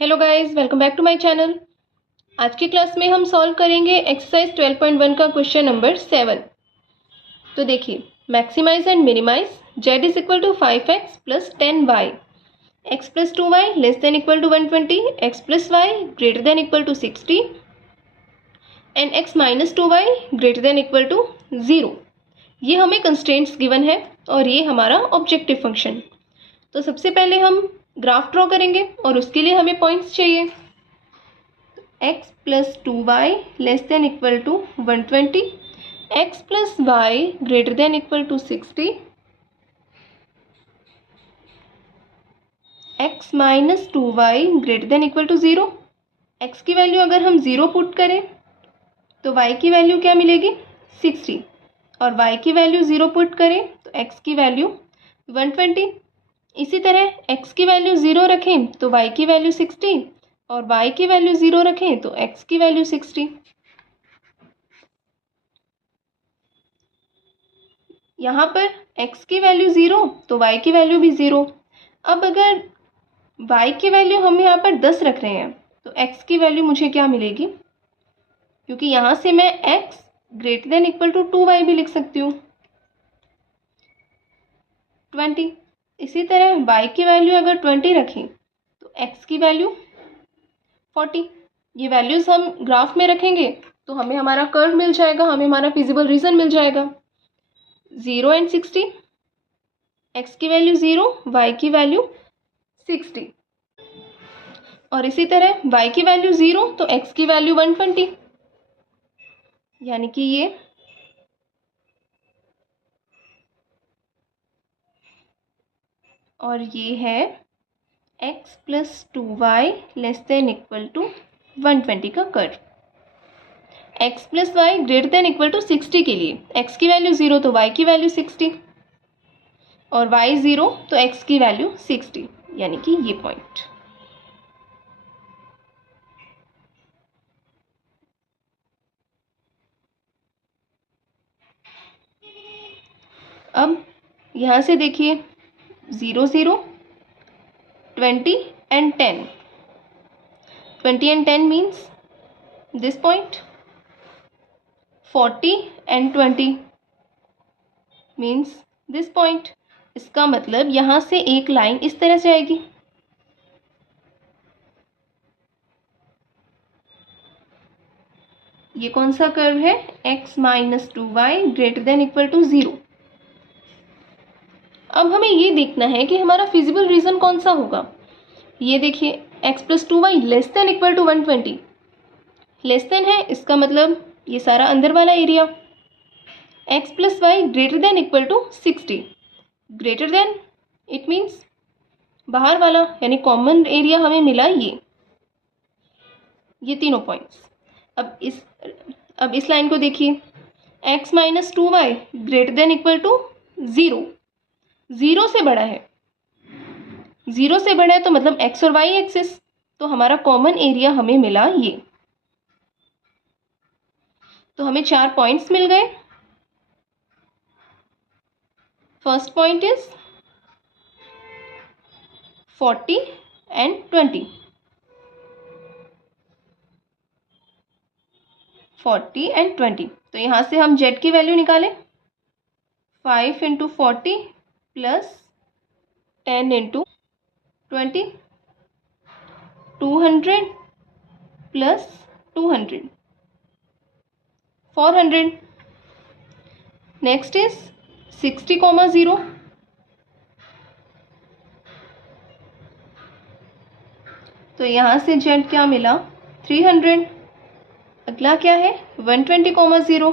Hello guys, welcome back to my channel. आज की class में हम सॉल्व करेंगे एक्सरसाइज 12.1 का क्वेश्चन नंबर 7। तो देखिए, maximize and minimize z is equal to 5x plus 10y, x plus 2y less than equal to 120, x plus y greater than equal to 60 and x minus 2y greater than equal to 0। ये हमें constraints given है और ये हमारा objective function. तो सबसे पहले हम ग्राफ ड्रॉ करेंगे और उसके लिए हमें पॉइंट्स चाहिए। x plus 2y less than equal to 120, x plus y greater than equal to 60, x minus 2y greater than equal to 0। x की वैल्यू अगर हम 0 पुट करें तो y की वैल्यू क्या मिलेगी 60, और y की वैल्यू 0 पुट करें तो x की वैल्यू 120। इसी तरह x की वैल्यू 0 रखें तो y की वैल्यू 60, और y की वैल्यू 0 रखें तो x की वैल्यू 60। यहाँ पर x की वैल्यू 0 तो y की वैल्यू भी 0। अब अगर y की वैल्यू हम यहाँ पर 10 रख रहे हैं तो x की वैल्यू मुझे क्या मिलेगी, क्योंकि यहाँ से मैं x greater than equal to 2y भी लिख सकती हूँ 20। इसी तरह y की वैल्यू अगर 20 रखें तो x की वैल्यू 40। ये वैल्यूज़ हम ग्राफ में रखेंगे तो हमें हमारा कर्व मिल जाएगा, हमें हमारा फिजिबल रीजन मिल जाएगा। 0 एंड 60, x की वैल्यू 0, y की वैल्यू 60, और इसी तरह y की वैल्यू 0 तो x की वैल्यू 120, यानी कि ये और ये है x plus 2y less than equal to 120 का curve. x plus y greater than equal to 60 के लिए x की वैल्यू 0 तो y की वैल्यू 60, और y 0 तो x की वैल्यू 60, यानी कि ये पॉइंट। अब यहाँ से देखिए 0 0 20 and 10, 20 and 10 means this point, 40 and 20 means this point. इसका मतलब यहाँ से एक लाइन इस तरह से आएगी, ये कौन सा कर्व है, x minus 2y greater than equal to 0। अब हमें ये देखना है कि हमारा फिजिबल रीजन कौन सा होगा। ये देखिए x plus 2y less than equal to 120, less than है इसका मतलब ये सारा अंदर वाला area, x plus y greater than equal to 60, greater than it means बाहर वाला, यानी कॉमन एरिया हमें मिला ये तीनों पॉइंट्स। अब इस लाइन को देखिए, x minus 2y greater than equal to 0, 0 से बड़ा है, 0 से बड़ा है तो मतलब x और y एक्सिस, तो हमारा कॉमन एरिया हमें मिला ये। तो हमें 4 पॉइंट्स मिल गए। First point is 40 and 20, 40 and 20। तो यहाँ से हम z की वैल्यू निकालें, 5 into 40 plus 10 into 20, 200 plus 200, 400। Next is 60,0, तो यहाँ से z क्या मिला 300। अगला क्या है 120,0,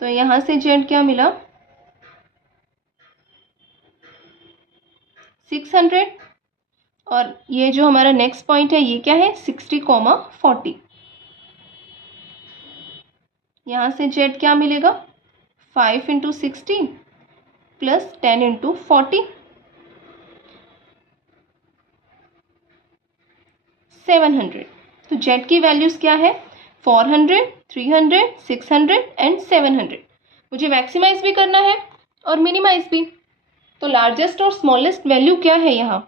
तो यहाँ से z क्या मिला 600, और ये जो हमारा नेक्स्ट पॉइंट है ये क्या है 60,40। यहाँ से z क्या मिलेगा 5 इंटू 60 प्लस 10 इंटू 40, 700। तो z की वैल्यूज़ क्या है 400, 300, 600 एंड 700। मुझे मैक्सिमाइज भी करना है और मिनिमाइज भी। तो लार्जेस्ट और स्मॉलेस्ट वैल्यू क्या है यहाँ?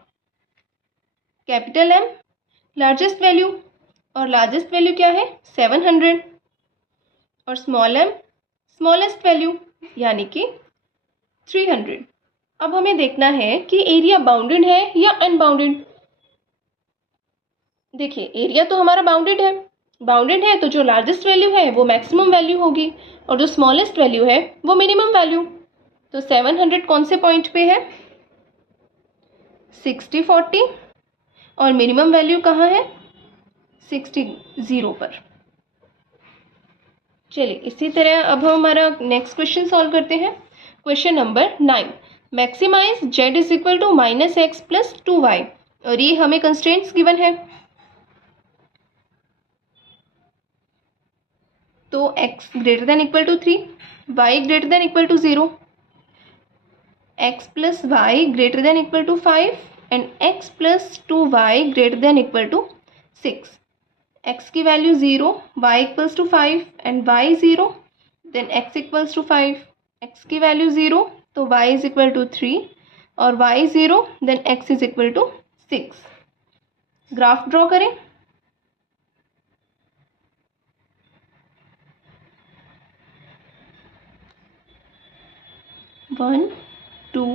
कैपिटल M लार्जेस्ट वैल्यू, और लार्जेस्ट वैल्यू क्या है? 700, और स्मॉल m स्मॉलेस्ट वैल्यू यानी कि 300। अब हमें देखना है कि एरिया बाउंडेड है या अनबाउंडेड। देखिए एरिया तो हमारा बाउंडेड है तो जो लार्जेस्ट वैल्यू है वो मैक्सिमम वैल्यू होगी और जो स्मॉलेस्ट वैल्यू है वो मिनिमम वैल्यू। तो 700 कौन से पॉइंट पे है? 60 40, और मिनिमम वैल्यू कहाँ है? 60 0 पर। चलिए इसी तरह अब हम हमारा नेक्स्ट क्वेश्चन सॉल्व करते हैं। Question number 9, maximize z is equal to -x plus 2y, और ये हमें कंस्ट्रेंट्स गिवन है। तो x greater than equal to 3, y greater than equal to 0, x plus y greater than equal to 5 and x plus 2y greater than equal to 6। x की value 0, y equals to 5 and y 0, then x equals to 5। x की value 0 तो y is equal to 3 और y 0, then x is equal to 6। Graph draw करें। One 2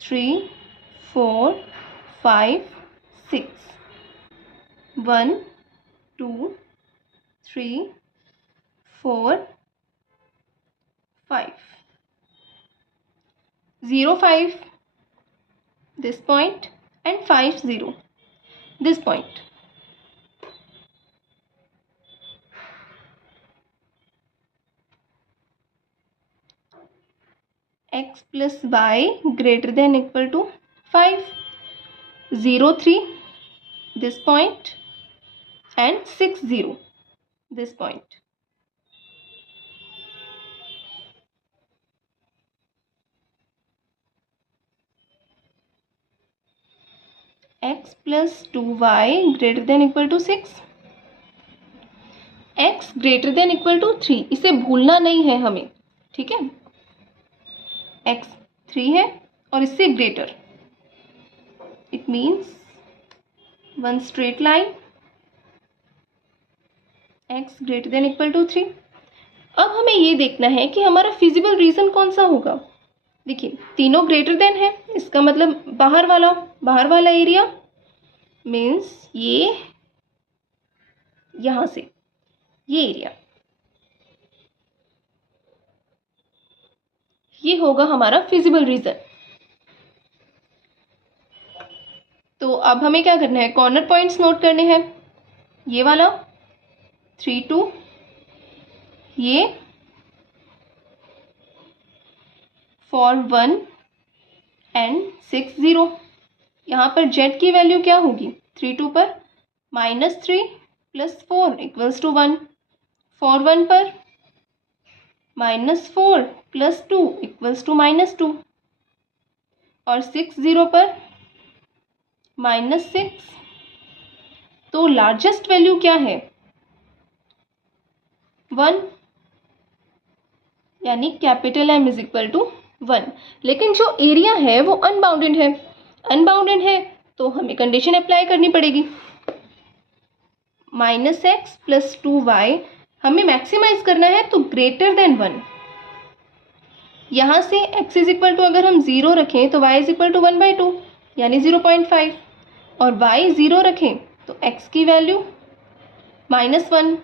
3 4 5 6, 1 2 3 4 5, 0 5 this point and 5 0 this point। x plus y greater than equal to 5, 0 3 this point and 6 0 this point। x plus 2y greater than equal to 6, x greater than equal to 3, इसे भूलना नहीं है हमें, ठीक है। x 3 है और इससे greater, it means one straight line x greater than equal to 3। अब हमें ये देखना है कि हमारा फिजिबल रीजन कौन सा होगा। देखिए तीनों ग्रेटर देन है, इसका मतलब बाहर वाला एरिया मीन्स ये यहां से ये एरिया, ये होगा हमारा फिजिबल रीजन। तो अब हमें क्या करना है, कॉर्नर पॉइंट्स नोट करने हैं। ये वाला 3 2, ये 4 1 एंड 6 0। यहाँ पर z की वैल्यू क्या होगी? 3 2 पर -3 प्लस 4 इक्वल्स टू 1, 4 1 पर -4 प्लस 2 इक्वल्स टू -2, और 6 0 पर -6। तो लार्जेस्ट वैल्यू क्या है? 1, यानी capital M is equal to 1। लेकिन जो एरिया है वो अनबाउंडेड है तो हमें कंडीशन अप्लाई करनी पड़ेगी। -x प्लस 2y हमें मैक्सिमाइज करना है तो ग्रेटर देन 1। यहाँ से x इज इक्वल टू अगर हम 0 रखें तो y इज इक्वल टू 1/2 यानी 0.5, और y 0 रखें तो x की वैल्यू -1।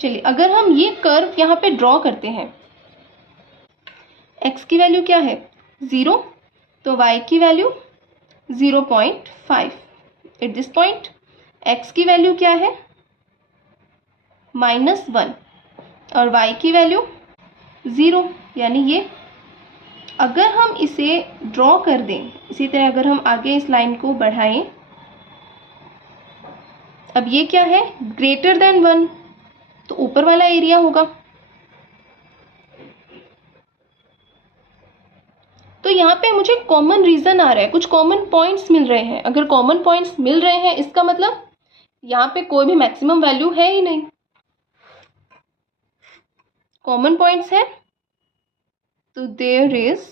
चलिए अगर हम ये कर्व यहाँ पे ड्रॉ करते हैं, x की वैल्यू क्या है? 0, तो y की value 0.5। At this point x की वैल्यू क्या है? -1 और y की वैल्यू 0, यानी ये। अगर हम इसे ड्रॉ कर दें इसी तरह, अगर हम आगे इस लाइन को बढ़ाएं, अब ये क्या है? ग्रेटर देन 1, तो ऊपर वाला एरिया होगा। तो यहाँ पे मुझे कॉमन रीजन आ रहा है, कुछ कॉमन पॉइंट्स मिल रहे हैं। अगर कॉमन पॉइंट्स मिल रहे हैं इसका मतलब यहाँ पे कोई भी मैक्सिमम वैल्यू है ही नहीं। कॉमन पॉइंट्स है तो there is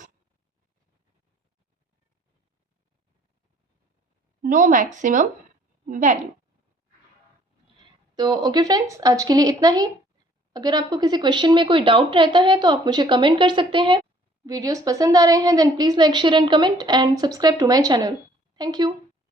no maximum value. तो ओके फ्रेंड्स, आज के लिए इतना ही। अगर आपको किसी क्वेश्चन में कोई डाउट रहता है तो आप मुझे कमेंट कर सकते हैं। वीडियोस पसंद आ रहे हैं then please like share and comment and subscribe to my channel. Thank you.